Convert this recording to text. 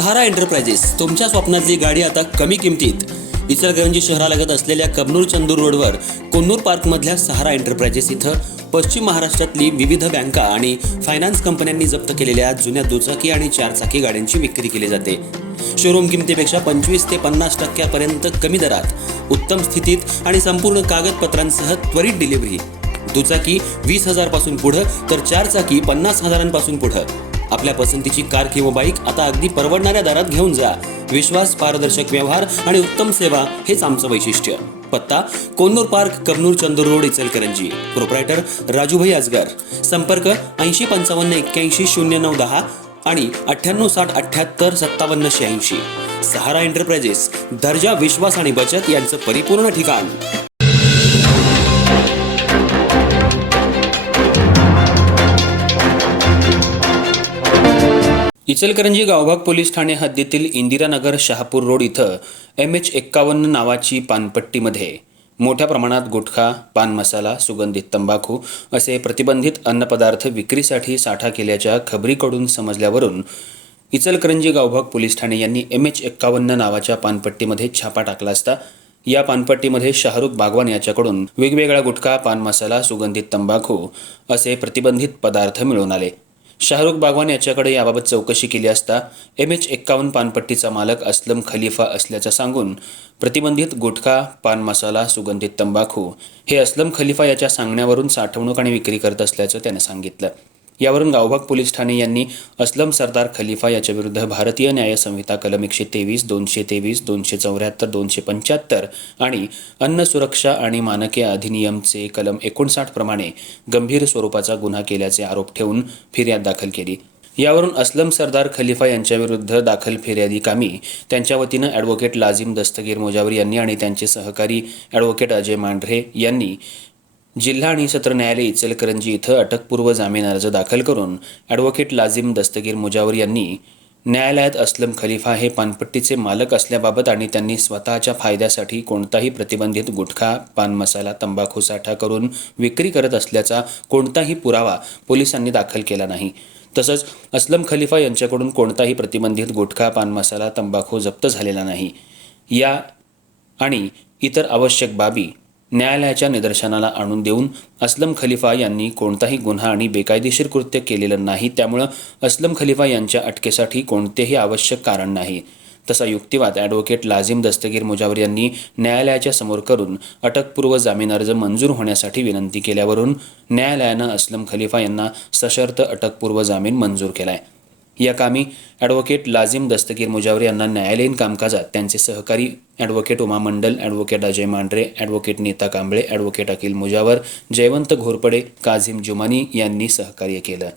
सहारा enterprises तुमच्या स्वप्नातली गाडी आता कमी किमतीत. इचलकरंजी शहरालगत असलेल्या कबनूर चंदूर रोडवर कोन्नूर पार्कमधल्या सहारा एंटरप्राइजेस इथं पश्चिम महाराष्ट्रातली विविध बँका आणि फायनान्स कंपन्यांनी जप्त केलेल्या जुन्या दुचाकी आणि चारचाकी गाड्यांची विक्री केली जाते. शोरूम किमतीपेक्षा 25 ते 50% कमी दरात, उत्तम स्थितीत आणि संपूर्ण कागदपत्रांसह त्वरित डिलिव्हरी. दुचाकी 20,000 पासून पुढे तर चारचाकी 50,000 पुढे. आपल्या पसंतीची कार किंवा बाईक आता अगदी परवडणाऱ्या दरात घेऊन जा. विश्वास, पारदर्शक व्यवहार आणि उत्तम सेवा हेच आमचं वैशिष्ट्य. पत्ता Konnur park, Kabnur Chandur road, Ichalkaranji. Proprietor Rajubhai Ajgar. संपर्क 8055810910 आणि 9860785786. सहारा एंटरप्राइजेस, दर्जा, विश्वास आणि बचत यांचं परिपूर्ण ठिकाण. इचलकरंजी गावभाग पोलीस ठाणे हद्दीतील इंदिरानगर शहापूर रोड इथं MH51 नावाची पानपट्टीमध्ये मोठ्या प्रमाणात गुटखा, पान मसाला, सुगंधित तंबाखू असे प्रतिबंधित अन्नपदार्थ विक्रीसाठी साठा केल्याच्या खबरीकडून समजल्यावरून इचलकरंजी गावभाग पोलीस ठाणे यांनी MH51 नावाच्या पानपट्टीमध्ये छापा टाकला असता या पानपट्टीमध्ये शाहरुख बागवान याच्याकडून वेगवेगळा गुटखा, पान मसाला, सुगंधित तंबाखू असे प्रतिबंधित पदार्थ मिळून आले. शाहरुख बागवान याच्याकडे याबाबत चौकशी केली असता MH51 पानपट्टीचा मालक असलम खलिफा असल्याचं सांगून प्रतिबंधित गुटखा, पान मसाला, सुगंधित तंबाखू हे असलम खलिफा याच्या सांगण्यावरून साठवणूक आणि विक्री करत असल्याचं त्याने सांगितलं. यावरून गावभाग पोलीस ठाणे यांनी असलम सरदार खलिफा याच्याविरुद्ध भारतीय न्याय संहिता कलम 123, 223, 274, 275 आणि अन्न सुरक्षा आणि मानके अधिनियमचे कलम 59 प्रमाणे गंभीर स्वरूपाचा गुन्हा केल्याचे आरोप ठेवून फिर्याद दाखल केली. यावरून असलम सरदार खलिफा यांच्याविरुद्ध दाखल फिर्यादी कामी त्यांच्या वतीनं ॲडव्होकेट लाजिम दस्तगीर मुजावर यांनी आणि त्यांचे सहकारी ॲडव्होकेट अजय मांढरे यांनी जिल्हा आणि सत्र न्यायालय इचलकरंजी इथं अटकपूर्व जामीन अर्ज दाखल करून ॲडव्होकेट लाजिम दस्तगीर मुजावर यांनी न्यायालयात असलम खलिफा हे पानपट्टीचे मालक असल्याबाबत आणि त्यांनी स्वतःच्या फायद्यासाठी कोणताही प्रतिबंधित गुटखा, पान मसाला, तंबाखू साठा करून विक्री करत असल्याचा कोणताही पुरावा पोलिसांनी दाखल केला नाही. तसंच असलम खलिफा यांच्याकडून कोणताही प्रतिबंधित गुटखा, पान मसाला, तंबाखू जप्त झालेला नाही. या आणि इतर आवश्यक बाबी न्यायालयाच्या निदर्शनाला आणून देऊन असलम खलिफा यांनी कोणताही गुन्हा आणि बेकायदेशीर कृत्य केलेलं नाही, त्यामुळं असलम खलिफा यांच्या अटकेसाठी कोणतेही आवश्यक कारण नाही. तसा युक्तिवाद ॲडव्होकेट लाजिम दस्तगीर मुजावर यांनी न्यायालयाच्या समोर करून अटकपूर्व जामीन अर्ज मंजूर होण्यासाठी विनंती केल्यावरून न्यायालयानं असलम खलिफा यांना सशर्त अटकपूर्व जामीन मंजूर केलाय. या कामी ॲडव्होकेट लाजिम दस्तगीर मुजावर यांना न्यायालयीन कामकाजात त्यांचे सहकारी advocate Uma Mandal, advocate Ajay Mandhare, advocate Neeta Kamble, advocate Akhil Mujawar, Jaywant Ghorpade, Kazim Jumani यांनी सहकार्य केलं.